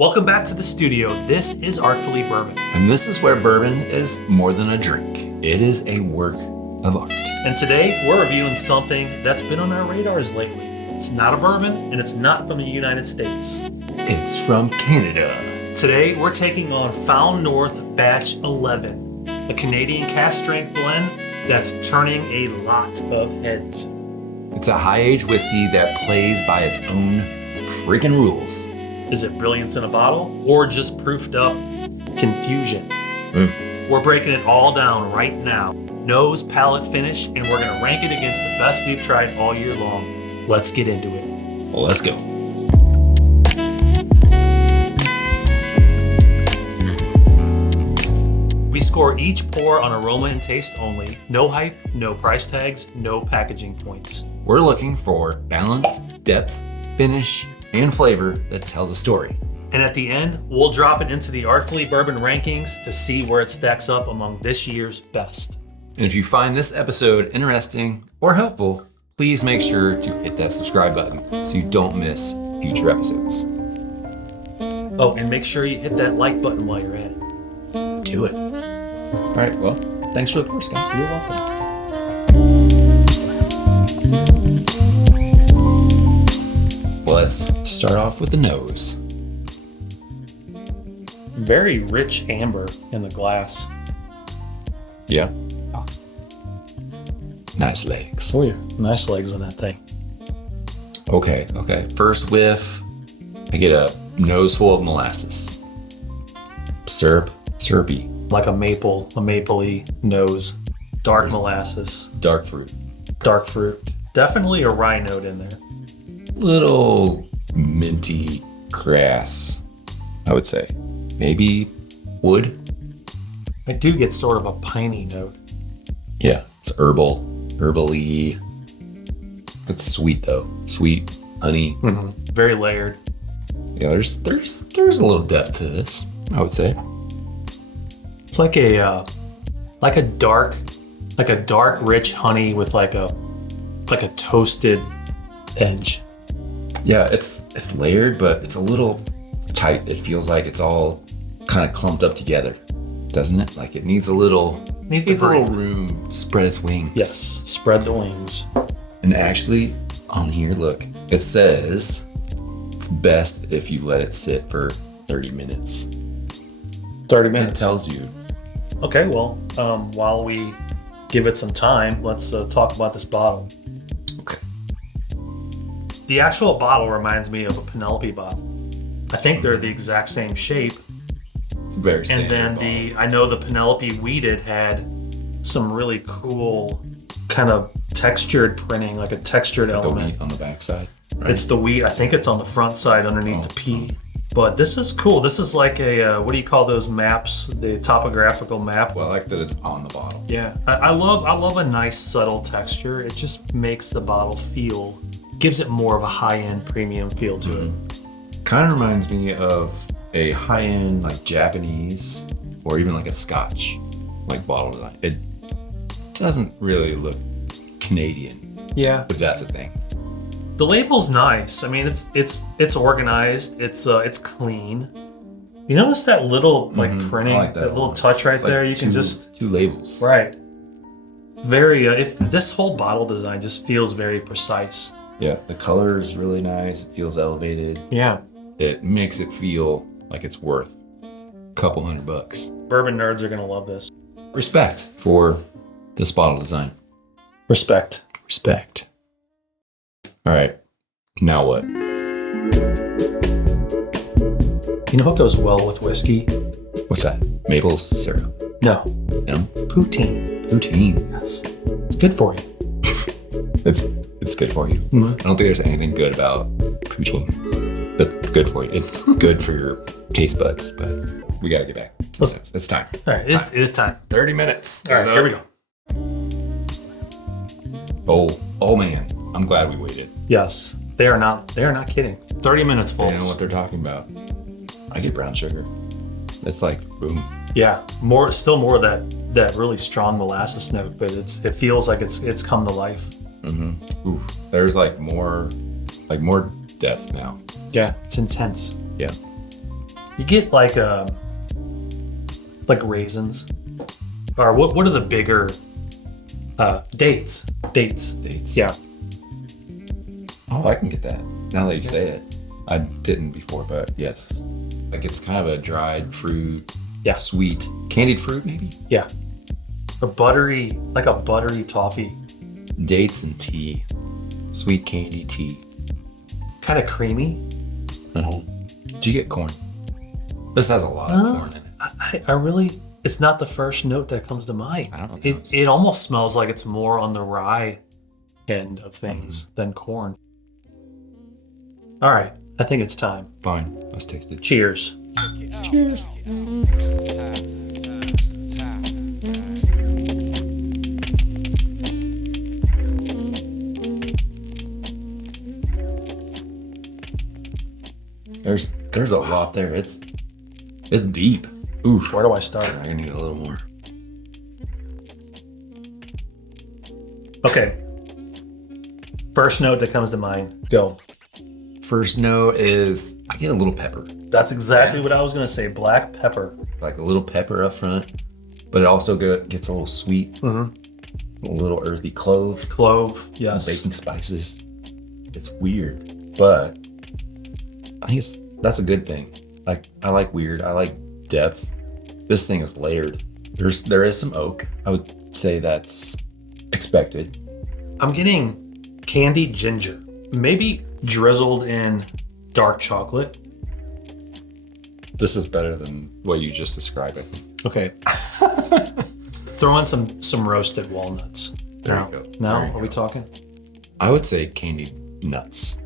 Welcome back to the studio. This is Artfully Bourbon. And this is where bourbon is more than a drink. It is a work of art. And today we're reviewing something that's been on our radars lately. It's not a bourbon and it's not from the United States. It's from Canada. Today we're taking on Found North Batch 11, a Canadian cask strength blend that's turning a lot of heads. It's a high-age whiskey that plays by its own freaking rules. Is it brilliance in a bottle or just proofed up confusion? We're breaking it all down right now. Nose, palate, finish, and we're going to rank it against the best we've tried all year long. Let's get into it. Well, let's go. We score each pour on aroma and taste only. No hype, no price tags, no packaging points. We're looking for balance, depth, finish, and flavor that tells a story. And at the end, we'll drop it into the Artfully Bourbon rankings to see where it stacks up among this year's best. And if you find this episode interesting or helpful, please make sure to hit that subscribe button so you don't miss future episodes. Oh, and make sure you hit that like button while you're at it. Do it. All right, well, thanks for the pour, Scott. You're welcome. Let's start off with the nose. Very rich amber in the glass. Yeah. Nice legs. Oh yeah, nice legs on that thing. Okay. First whiff, I get a nose full of molasses. Syrupy. Like a mapley nose. Dark molasses. Dark fruit. Dark fruit. Definitely a rye note in there. Little minty grass, I would say. Maybe wood. I do get sort of a piney note. Yeah, it's herbally. It's sweet though. Sweet, honey. Mm-hmm. Very layered. Yeah, there's a little depth to this, I would say. It's like a dark rich honey with like a toasted edge. Yeah, it's layered, but it's a little tight. It feels like it's all kind of clumped up together, doesn't it? Like it needs a little room to spread its wings. Yes, spread the wings. And actually, on here, look, it says it's best if you let it sit for 30 minutes. 30 minutes. It tells you. Okay, well, while we give it some time, let's talk about this bottle. Okay. The actual bottle reminds me of a Penelope bottle. I think they're the exact same shape. It's very standard. And then I know the Penelope Weeded had some really cool kind of textured printing, like a textured element. The wheat on the backside. Right? It's the wheat. I think it's on the front side underneath the P. But this is cool. This is like a, what do you call those maps? The topographical map. Well, I like that it's on the bottle. Yeah. I love a nice subtle texture. It just makes the bottle gives it more of a high-end premium feel to it. Kind of reminds me of a high-end like Japanese or even like a Scotch like bottle design. It doesn't really look Canadian. Yeah. If that's a thing. The label's nice. I mean, it's organized. It's clean. You notice that little printing, like that little touch right there. You can just two labels. Right. Very. If this whole bottle design just feels very precise. Yeah, the color is really nice. It feels elevated. Yeah. It makes it feel like it's worth a couple $100. Bourbon nerds are gonna love this. Respect for this bottle design. Respect. All right, now what? You know what goes well with whiskey? What's that? Maple syrup. No. No? Poutine. Poutine. Yes. It's good for you. It's good for you. Mm-hmm. I don't think there's anything good about poutine that's good for you. It's good for your taste buds, but we gotta get back. It's time. All right, it is time. 30 minutes. All right, here we go. Oh man, I'm glad we waited. Yes, they are not kidding. 30 minutes, folks. They know what they're talking about. I get brown sugar. It's like boom. Yeah, still more of that really strong molasses note, but it feels like it's come to life. Mm-hmm. Ooh, there's like more depth now. Yeah, it's intense. Yeah. You get like raisins, or what are the bigger dates? Dates. Yeah. Oh, I can get that. Now that you say it, I didn't before, but yes, like it's kind of a dried fruit. Yeah. Sweet candied fruit, maybe. Yeah. A buttery toffee. Dates and tea. Sweet candy tea. Kind of creamy. Did you get corn? This has a lot of corn in it. I really, it's not the first note that comes to mind. I don't know. It almost smells like it's more on the rye end of things than corn. All right, I think it's time. Fine, let's taste it. Cheers. Cheers. There's a lot there. It's deep. Oof. Where do I start? I need a little more. Okay. First note that comes to mind. Go. First note is I get a little pepper. That's exactly what I was gonna say. Black pepper. Like a little pepper up front, but it also gets a little sweet. Mm-hmm. A little earthy clove. Clove, yes. Baking spices. It's weird, but I think that's a good thing. Like I like weird. I like depth. This thing is layered. There is some oak. I would say that's expected. I'm getting candied ginger, maybe drizzled in dark chocolate. This is better than what you just described, I think. Okay. Throw in some roasted walnuts. There you go. Now, There you are we go. talking? I would say candied nuts.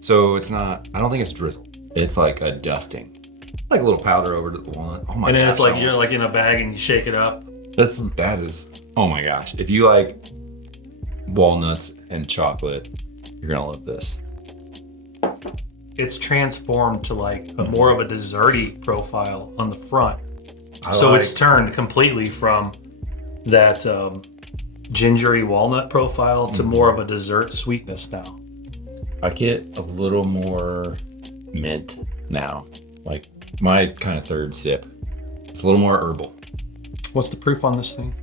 So it's not, I don't think it's drizzled. It's like a dusting. Like a little powder over the walnut. Oh my gosh. And then it's like you're like in a bag and you shake it up. That is, oh my gosh. If you like walnuts and chocolate, you're going to love this. It's transformed to like a more of a desserty profile on the front. So it's turned completely from that gingery walnut profile to more of a dessert sweetness now. I get a little more mint now. Like my kind of third sip. It's a little more herbal. What's the proof on this thing?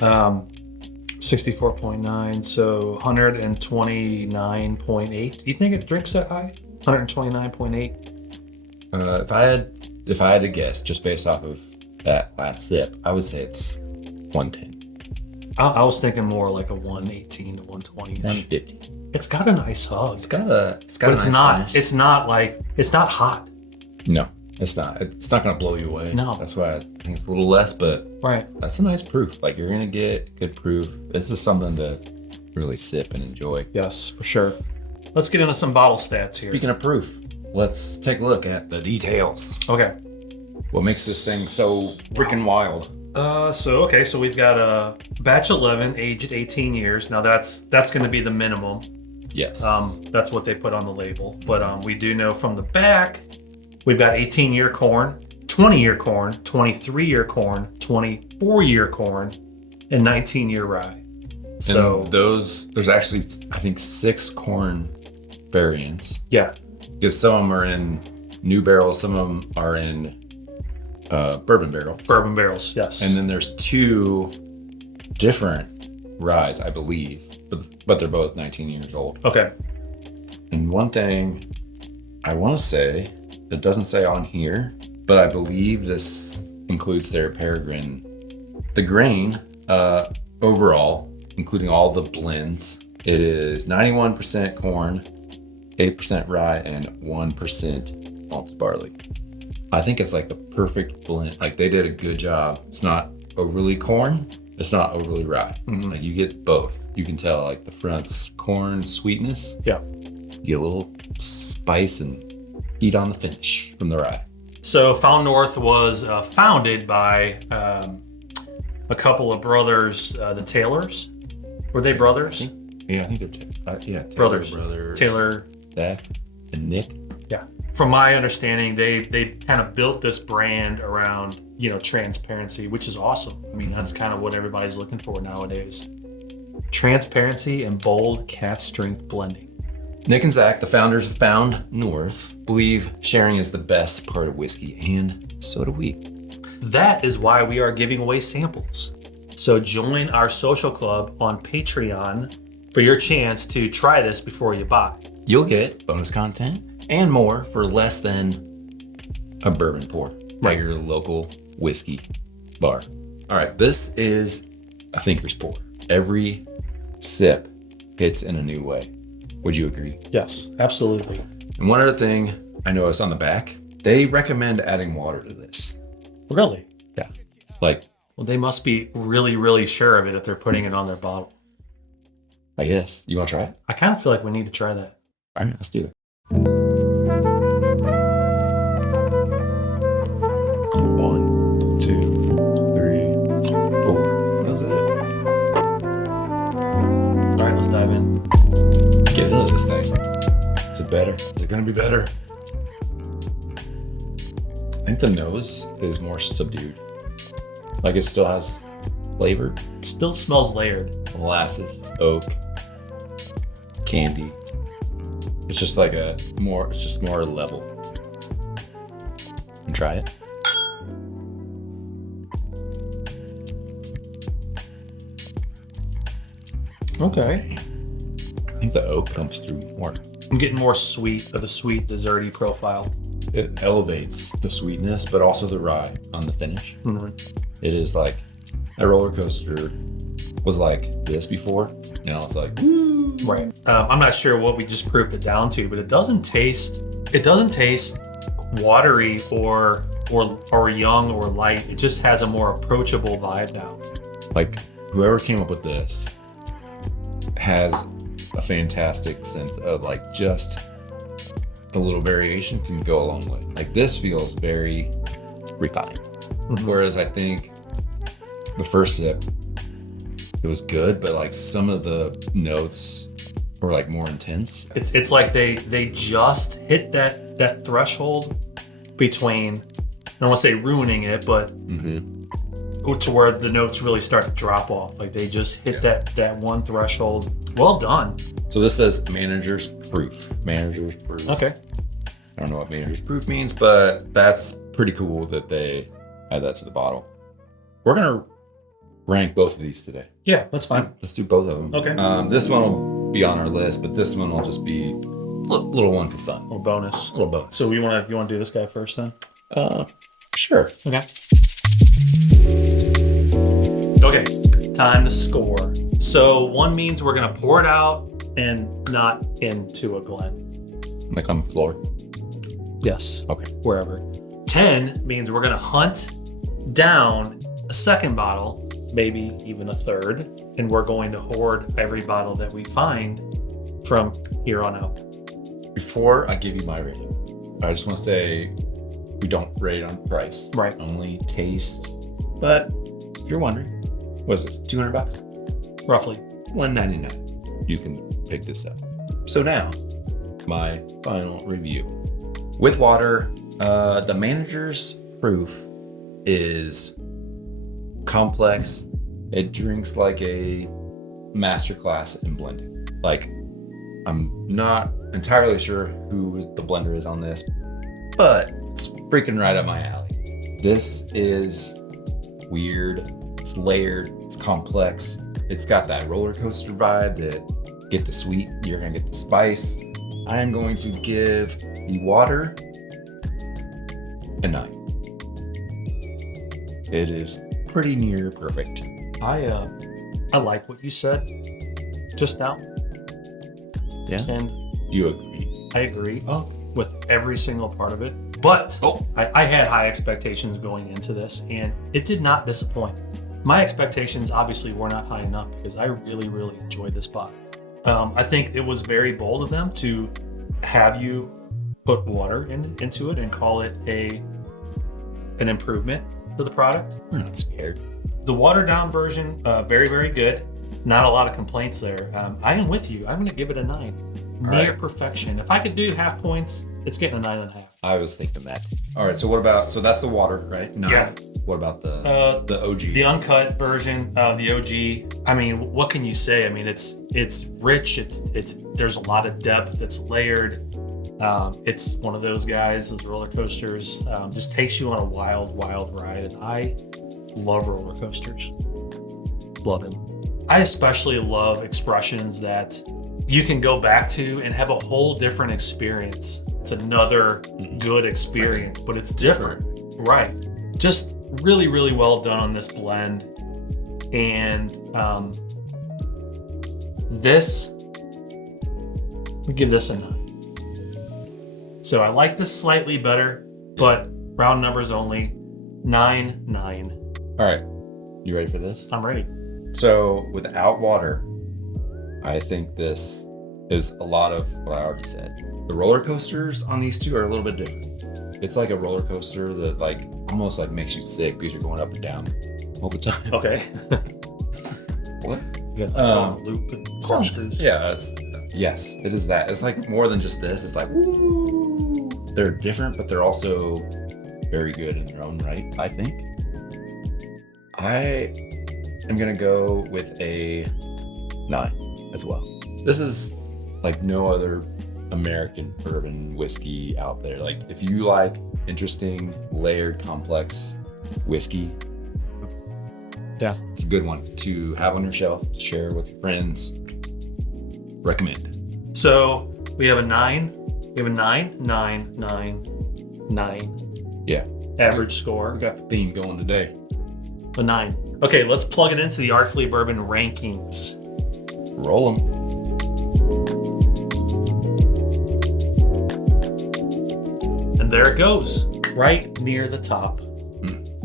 64.9, so 129.8. Do you think it drinks that high? 129.8? If I had to guess, just based off of that last sip, I would say it's 110. I was thinking more like a 118 to 120. 150. It's got a nice hug. It's got a But nice finish. it's not hot. No, it's not. It's not going to blow you away. No. That's why I think it's a little less, but Right. that's a nice proof. Like you're going to get good proof. This is something to really sip and enjoy. Yes, for sure. Let's get into some bottle stats here. Speaking of proof, let's take a look at the details. Okay. What makes this thing so freaking wild? So we've got a batch 11 aged 18 years. Now that's going to be the minimum. Yes. That's what they put on the label. But we do know from the back, we've got 18-year corn, 20-year corn, 23-year corn, 24-year corn, and 19-year rye. So and there's actually, I think, 6 corn variants. Yeah. Because some of them are in new barrels, some of them are in bourbon barrels. Bourbon barrels, yes. And then there's 2 different ryes, I believe, but they're both 19 years old. Okay. And one thing I want to say, it doesn't say on here, but I believe this includes their Peregrine. The grain, overall, including all the blends, it is 91% corn, 8% rye, and 1% malted barley. I think it's like the perfect blend. Like they did a good job. It's not overly corn. It's not overly rye. Mm-hmm. Like you get both. You can tell like the front's corn sweetness. Yeah. You get a little spice and heat on the finish from the rye. So Found North was founded by a couple of brothers, the Taylors. Were they brothers? I think they're Taylor brothers. Taylor, Zach, and Nick. Yeah. From my understanding, they kind of built this brand around, transparency, which is awesome. I mean, that's kind of what everybody's looking for nowadays. Transparency and bold cast strength blending. Nick and Zach, the founders of Found North, believe sharing is the best part of whiskey, and so do we. That is why we are giving away samples. So join our social club on Patreon for your chance to try this before you buy. You'll get bonus content and more for less than a bourbon pour at your local whiskey bar. All right, this is a thinker's pour. Every sip hits in a new way. Would you agree? Yes, absolutely. And one other thing I noticed on the back, they recommend adding water to this. Really? Yeah. Like, well, they must be really, really sure of it if they're putting it on their bottle. I guess. You want to try it? I kind of feel like we need to try that. All right, let's do it. 1, 2, 3, 4. That's it. All right, let's dive in. Get into this thing. Is it better? Is it going to be better? I think the nose is more subdued. Like it still has flavor. It still smells layered. Molasses, oak, candy. It's just like it's just more level. And try it. Okay. I think the oak comes through more. I'm getting more sweet of the sweet desserty profile. It elevates the sweetness, but also the rye on the finish. Mm-hmm. It is like a roller coaster was like this before. Now it's like, woo. Right. I'm not sure what we just proved it down to, but it doesn't taste watery or young or light. It just has a more approachable vibe now. Like whoever came up with this has a fantastic sense of like just a little variation can go a long way. Like this feels very refined. Mm-hmm. Whereas I think the first sip, it was good, but like some of the notes were like more intense. It's like they just hit that threshold between, I don't want to say ruining it, but to where the notes really start to drop off. Like they just hit that one threshold. Well done. So this says manager's proof. Manager's proof. Okay. I don't know what manager's proof means, but that's pretty cool that they add that to the bottle. We're gonna rank both of these today. Yeah, that's fine. Let's do both of them. Okay. This one will be on our list, but this one will just be a little one for fun. A little bonus. A little bonus. So you want to do this guy first then? Sure. Okay. Okay. Time to score. So 1 means we're gonna pour it out and not into a glen. Like on the floor? Yes. Okay. Wherever. 10 means we're gonna hunt down a second bottle, maybe even a third, and we're going to hoard every bottle that we find from here on out. Before I give you my rating, I just want to say we don't rate on price. Right. Only taste. But if you're wondering, what is it, $200? Roughly. $199. You can pick this up. So now, my final review. With water, the manager's proof is complex. It drinks like a masterclass in blending. Like, I'm not entirely sure who the blender is on this, but it's freaking right up my alley. This is weird. It's layered. It's complex. It's got that roller coaster vibe that get the sweet, you're gonna get the spice. I am going to give the water a 9. It is pretty near perfect. I like what you said just now. Yeah. And Do you agree? I agree with every single part of it. But I had high expectations going into this, and it did not disappoint. My expectations obviously were not high enough because I really, really enjoyed this pot. I think it was very bold of them to have you put water into it and call it an improvement to the product. We're not scared. The watered down version, very, very good. Not a lot of complaints there. I am with you. I'm going to give it a 9. Near perfection. If I could do half points, it's getting a 9.5. I was thinking that. All right, so so that's the water, right? 9. Yeah. What about the OG? The uncut version, the OG. I mean, what can you say? I mean, it's rich. It's there's a lot of depth. It's layered. It's one of those guys, those roller coasters, just takes you on a wild, wild ride. And I love roller coasters. Love it. I especially love expressions that you can go back to and have a whole different experience. It's another good experience, but it's different. Right. Just really, really well done on this blend. And this, we give this a 9. So I like this slightly better, but round numbers only. 9, 9. All right. You ready for this? I'm ready. So without water, I think this is a lot of what I already said. The roller coasters on these two are a little bit different. It's like a roller coaster that like almost like makes you sick because you're going up and down all the time. Okay. What? Loop and corkscrews. Yeah, yes, it is that. It's like more than just this. It's like, woo. They're different, but they're also very good in their own right, I think. I am going to go with a 9 as well. This is like no other American bourbon whiskey out there. Like if you like interesting, layered, complex whiskey, yeah, it's a good one to have on your shelf, to share with your friends. Recommend. So we have a 9. We have a 9, 9, 9, 9. Yeah. Average score. We got the theme going today. A 9. Okay, let's plug it into the Artfully Bourbon rankings. Roll them. And there it goes, right near the top.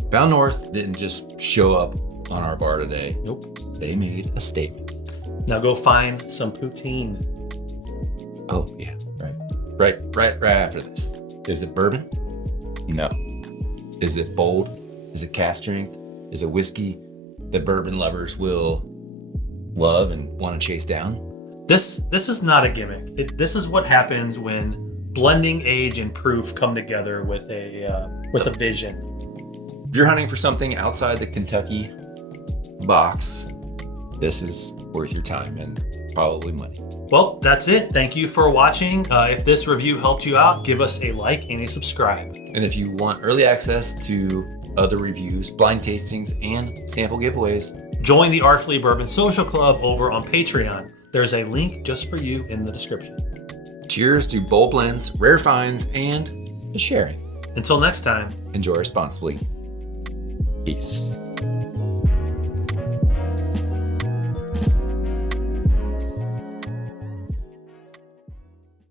Bound North didn't just show up on our bar today. Nope. They made a statement. Now go find some poutine. Oh, yeah. Right after this. Is it bourbon? No. Is it bold? Is it cask strength? Is it whiskey that bourbon lovers will love and want to chase down? This is not a gimmick. This is what happens when blending, age, and proof come together with a vision. If you're hunting for something outside the Kentucky box, this is worth your time and probably money. Well, that's it. Thank you for watching. If this review helped you out, give us a like and a subscribe. And if you want early access to other reviews, blind tastings, and sample giveaways, join the Artfully Bourbon Social Club over on Patreon. There's a link just for you in the description. Cheers to bold blends, rare finds, and the sharing. Until next time, enjoy responsibly. Peace.